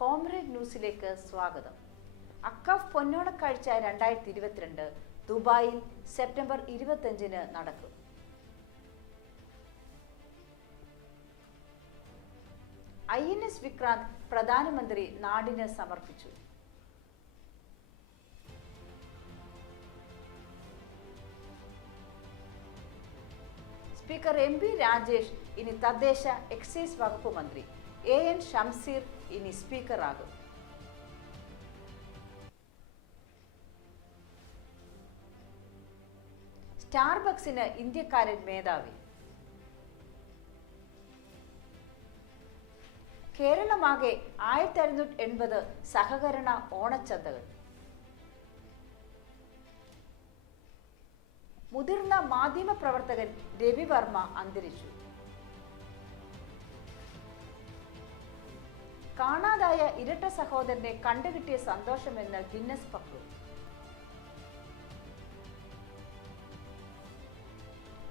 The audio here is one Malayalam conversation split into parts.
കോംറേഡ് ന്യൂസിലേക്ക് സ്വാഗതം. അക്കാഫ് പൊന്നോണക്കാഴ്ച 2022 ദുബായിൽ സെപ്റ്റംബർ 25 നടക്കും. INS വിക്രാന്ത് പ്രധാനമന്ത്രി നാടിന് സമർപ്പിച്ചു. സ്പീക്കർ MP രാജേഷ് ഇനി തദ്ദേശ എക്സൈസ് വകുപ്പ് മന്ത്രി. AN ഷംസീർ ഇനി സ്പീക്കറാകും. സ്റ്റാർബക്സിന് ഇന്ത്യക്കാരൻ മേധാവി. കേരളമാകെ 1680 സഹകരണ ഓണച്ചന്തകൾ. മുതിർന്ന മാധ്യമപ്രവർത്തകൻ രവിവർമ്മ അന്തരിച്ചു. കാണാതായ ഇരട്ട സഹോദരനെ കണ്ടുകിട്ടിയ സന്തോഷമെന്ന് ഗിന്നസ് പക്രു.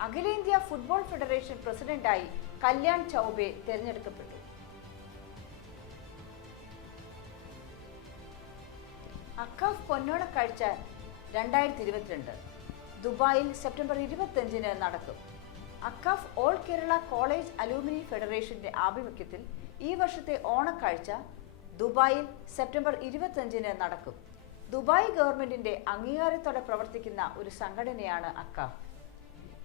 അഖിലേന്ത്യാ ഫുട്ബോൾ ഫെഡറേഷൻ പ്രസിഡന്റായി കല്യാൺ ചൗബെ തെരഞ്ഞെടുക്കപ്പെട്ടു. അക്കാഫ് പൊന്നോണക്കാഴ്ച 2022 ദുബായിൽ സെപ്റ്റംബർ 25 നടക്കും. അക്കാഫ് ഓൾ കേരള കോളേജ് അലൂമിനി ഫെഡറേഷന്റെ ആഭിമുഖ്യത്തിൽ ഈ വർഷത്തെ ഓണക്കാഴ്ച ദുബായിൽ സെപ്റ്റംബർ 25 നടക്കും. ദുബായ് ഗവൺമെന്റിന്റെ അംഗീകാരത്തോടെ പ്രവർത്തിക്കുന്ന ഒരു സംഘടനയാണ് അക്കാഫ്.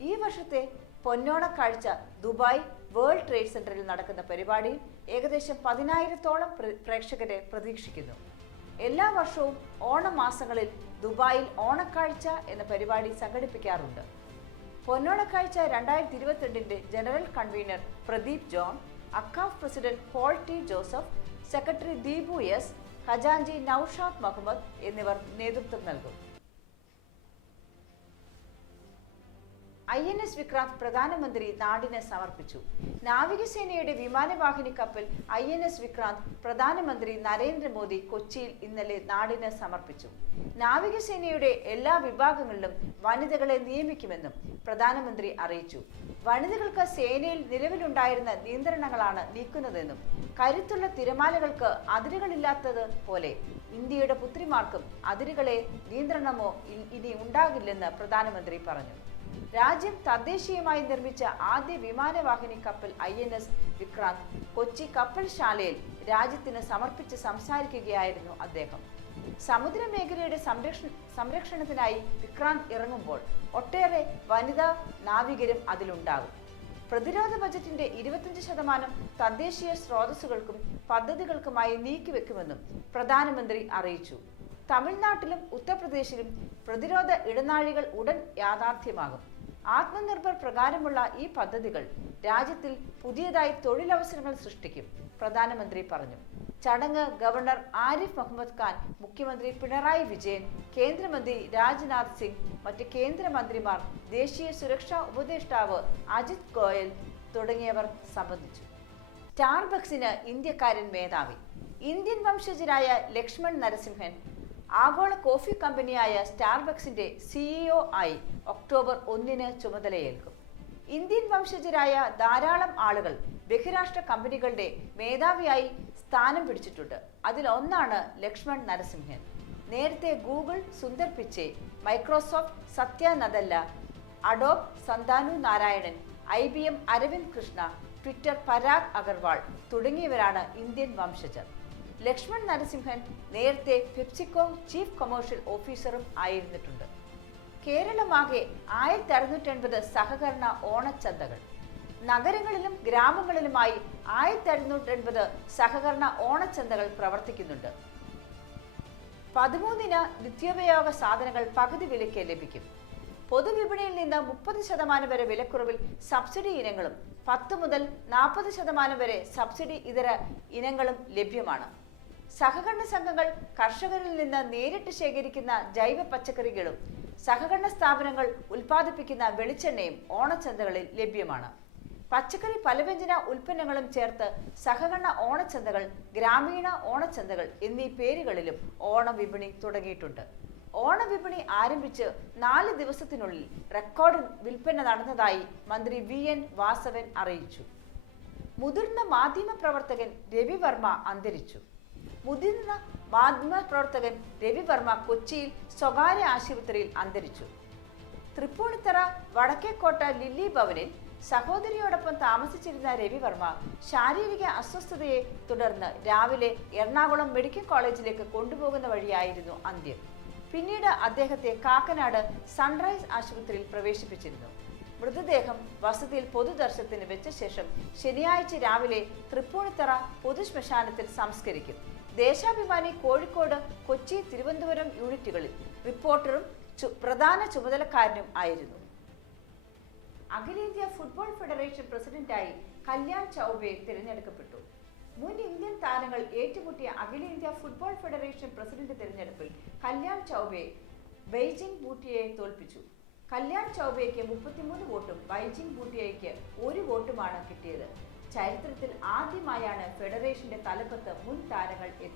ഈ വർഷത്തെ പൊന്നോണക്കാഴ്ച ദുബായ് വേൾഡ് ട്രേഡ് സെന്ററിൽ നടക്കുന്ന പരിപാടിയിൽ ഏകദേശം 10,000-ഓളം പ്രേക്ഷകരെ പ്രതീക്ഷിക്കുന്നു. എല്ലാ വർഷവും ഓണമാസങ്ങളിൽ ദുബായിൽ ഓണക്കാഴ്ച എന്ന പരിപാടി സംഘടിപ്പിക്കാറുണ്ട്. പൊന്നോണക്കാഴ്ച 2022 general convener Pradeep John, AKCAF president Paul T Joseph, secretary Deepu S, ഖജാൻജി നൌഷാദ് മുഹമ്മദ് എന്നിവർ നേതൃത്വം നൽകും. INS വിക്രാന്ത് പ്രധാനമന്ത്രി നാടിന് സമർപ്പിച്ചു. നാവികസേനയുടെ വിമാനവാഹിനി കപ്പൽ INS വിക്രാന്ത് പ്രധാനമന്ത്രി നരേന്ദ്രമോദി കൊച്ചിയിൽ ഇന്നലെ നാടിന് സമർപ്പിച്ചു. നാവികസേനയുടെ എല്ലാ വിഭാഗങ്ങളിലും വനിതകളെ നിയമിക്കുമെന്നും പ്രധാനമന്ത്രി അറിയിച്ചു. വനിതകൾക്ക് സേനയിൽ നിലവിലുണ്ടായിരുന്ന നിയന്ത്രണങ്ങളാണ് നീക്കുന്നതെന്നും കരുത്തുള്ള തിരമാലകൾക്ക് അതിരുകളില്ലാത്തത് പോലെ ഇന്ത്യയുടെ പുത്രിമാർക്കും അതിരുകളെ നിയന്ത്രണമോ ഇനി ഉണ്ടാകില്ലെന്ന് പ്രധാനമന്ത്രി പറഞ്ഞു. രാജ്യം തദ്ദേശീയമായി നിർമ്മിച്ച ആദ്യ വിമാനവാഹിനി കപ്പൽ INS വിക്രാന്ത് കൊച്ചി കപ്പൽശാലയിൽ രാജ്യത്തിന് സമർപ്പിച്ച് സംസാരിക്കുകയായിരുന്നു അദ്ദേഹം. സമുദ്രമേഖലയുടെ സംരക്ഷണത്തിനായി വിക്രാന്ത് ഇറങ്ങുമ്പോൾ ഒട്ടേറെ വനിതാ നാവികരും അതിലുണ്ടാകും. പ്രതിരോധ ബജറ്റിന്റെ 25% തദ്ദേശീയ സ്രോതസ്സുകൾക്കും പദ്ധതികൾക്കുമായി നീക്കിവെക്കുമെന്നും പ്രധാനമന്ത്രി അറിയിച്ചു. തമിഴ്നാട്ടിലും ഉത്തർപ്രദേശിലും പ്രതിരോധ ഇടനാഴികൾ ഉടൻ യാഥാർത്ഥ്യമാകും. ആത്മനിർഭർ പ്രകാരമുള്ള ഈ പദ്ധതികൾ രാജ്യത്തിൽ പുതിയതായി തൊഴിലവസരങ്ങൾ സൃഷ്ടിക്കും, പ്രധാനമന്ത്രി പറഞ്ഞു. ചടങ്ങ് ഗവർണർ ആരിഫ് മുഹമ്മദ് ഖാൻ, മുഖ്യമന്ത്രി പിണറായി വിജയൻ, കേന്ദ്രമന്ത്രി രാജ്നാഥ് സിംഗ്, മറ്റ് കേന്ദ്രമന്ത്രിമാർ, ദേശീയ സുരക്ഷാ ഉപദേഷ്ടാവ് അജിത് ഗോയൽ തുടങ്ങിയവർ സംബന്ധിച്ചു. സ്റ്റാർബക്സിന് ഇന്ത്യക്കാരൻ മേധാവി. ഇന്ത്യൻ വംശജരായ ലക്ഷ്മൺ നരസിംഹൻ ആഗോള കോഫി കമ്പനിയായ സ്റ്റാർബക്സിന്റെ CEO ആയി ഒക്ടോബർ 1 ചുമതലയേൽക്കും. ഇന്ത്യൻ വംശജരായ ധാരാളം ആളുകൾ ബഹിരാഷ്ട്ര കമ്പനികളുടെ മേധാവിയായി സ്ഥാനം പിടിച്ചിട്ടുണ്ട്. അതിലൊന്നാണ് ലക്ഷ്മൺ നരസിംഹൻ. നേരത്തെ Google Sundar Pichai, Microsoft Satya Nadella, Adobe Shantanu Narayen, IBM Arvind Krishna, Twitter Parag Agrawal തുടങ്ങിയവരാണ് ഇന്ത്യൻ വംശജർ. ലക്ഷ്മൺ നരസിംഹൻ നേരത്തെ പെപ്സിക്കോ ചീഫ് കൊമേഴ്ഷ്യൽ ഓഫീസറും ആയിരുന്നിട്ടുണ്ട്. കേരളമാകെ 1680 സഹകരണ ഓണച്ചന്തകൾ. നഗരങ്ങളിലും ഗ്രാമങ്ങളിലുമായി 1680 സഹകരണ ഓണച്ചന്തകൾ പ്രവർത്തിക്കുന്നുണ്ട്. 13 നിത്യോപയോഗ സാധനങ്ങൾ പകുതി വിലയ്ക്ക് ലഭിക്കും. പൊതുവിപണിയിൽ നിന്ന് 30% വരെ വിലക്കുറവിൽ സബ്സിഡി ഇനങ്ങളും 10 മുതൽ 40% വരെ സബ്സിഡി ഇതര ഇനങ്ങളും ലഭ്യമാണ്. സഹകരണ സംഘങ്ങൾ കർഷകരിൽ നിന്ന് നേരിട്ട് ശേഖരിക്കുന്ന ജൈവ പച്ചക്കറികളും സഹകരണ സ്ഥാപനങ്ങൾ ഉൽപ്പാദിപ്പിക്കുന്ന വെളിച്ചെണ്ണയും ഓണച്ചന്തകളിൽ ലഭ്യമാണ്. പച്ചക്കറി പലവ്യഞ്ജന ഉൽപ്പന്നങ്ങളും ചേർത്ത് സഹകരണ ഓണച്ചന്തകൾ, ഗ്രാമീണ ഓണച്ചന്തകൾ എന്നീ പേരുകളിലും ഓണവിപണി തുടങ്ങിയിട്ടുണ്ട്. ഓണവിപണി ആരംഭിച്ച് 4 ദിവസത്തിനുള്ളിൽ റെക്കോർഡ് വിൽപ്പന നടന്നതായി മന്ത്രി VN വാസവൻ അറിയിച്ചു. മുതിർന്ന മാധ്യമപ്രവർത്തകൻ രവിവർമ്മ അന്തരിച്ചു. മുതിർന്ന മാധ്യമപ്രവർത്തകൻ രവിവർമ്മ കൊച്ചിയിൽ സ്വകാര്യ ആശുപത്രിയിൽ അന്തരിച്ചു. തൃപ്പൂണിത്തറ വടക്കേക്കോട്ട ലില്ലി ഭവനിൽ സഹോദരിയോടൊപ്പം താമസിച്ചിരുന്ന രവിവർമ്മ ശാരീരിക അസ്വസ്ഥതയെ തുടർന്ന് രാവിലെ എറണാകുളം മെഡിക്കൽ കോളേജിലേക്ക് കൊണ്ടുപോകുന്ന വഴിയായിരുന്നു അന്ത്യം. പിന്നീട് അദ്ദേഹത്തെ കാക്കനാട് സൺറൈസ് ആശുപത്രിയിൽ പ്രവേശിപ്പിച്ചിരുന്നു. മൃതദേഹം വസതിയിൽ പൊതുദർശനത്തിന് വെച്ച ശേഷം ശനിയാഴ്ച രാവിലെ തൃപ്പൂണിത്തറ പൊതുശ്മശാനത്തിൽ സംസ്കരിക്കും. ദേശാഭിമാനി കോഴിക്കോട്, കൊച്ചി, തിരുവനന്തപുരം യൂണിറ്റുകളിൽ റിപ്പോർട്ടറും പ്രധാന ചുമതലക്കാരനും ആയിരുന്നു. അഖിലേന്ത്യാ ഫുട്ബോൾ ഫെഡറേഷൻ പ്രസിഡന്റായി കല്യാൺ ചൗബെ തിരഞ്ഞെടുക്കപ്പെട്ടു. മുൻ ഇന്ത്യൻ താരങ്ങൾ ഏറ്റുമുട്ടിയ അഖിലേന്ത്യാ ഫുട്ബോൾ ഫെഡറേഷൻ പ്രസിഡന്റ് തിരഞ്ഞെടുപ്പിൽ കല്യാൺ ചൗബെ ബെയ്ജിംഗ് ബൂട്ടിയയെ തോൽപ്പിച്ചു. കല്യാൺ ചൗബെയ്ക്ക് 33 വോട്ടും ബൈജിംഗ് ബൂട്ടിയയ്ക്ക് 1 വോട്ടുമാണ് കിട്ടിയത്. ചരിത്രത്തിൽ ആദ്യമായാണ് ഫെഡറേഷന്റെ തലപ്പത്ത് മുൻ താരങ്ങൾ എത്തുന്നത്.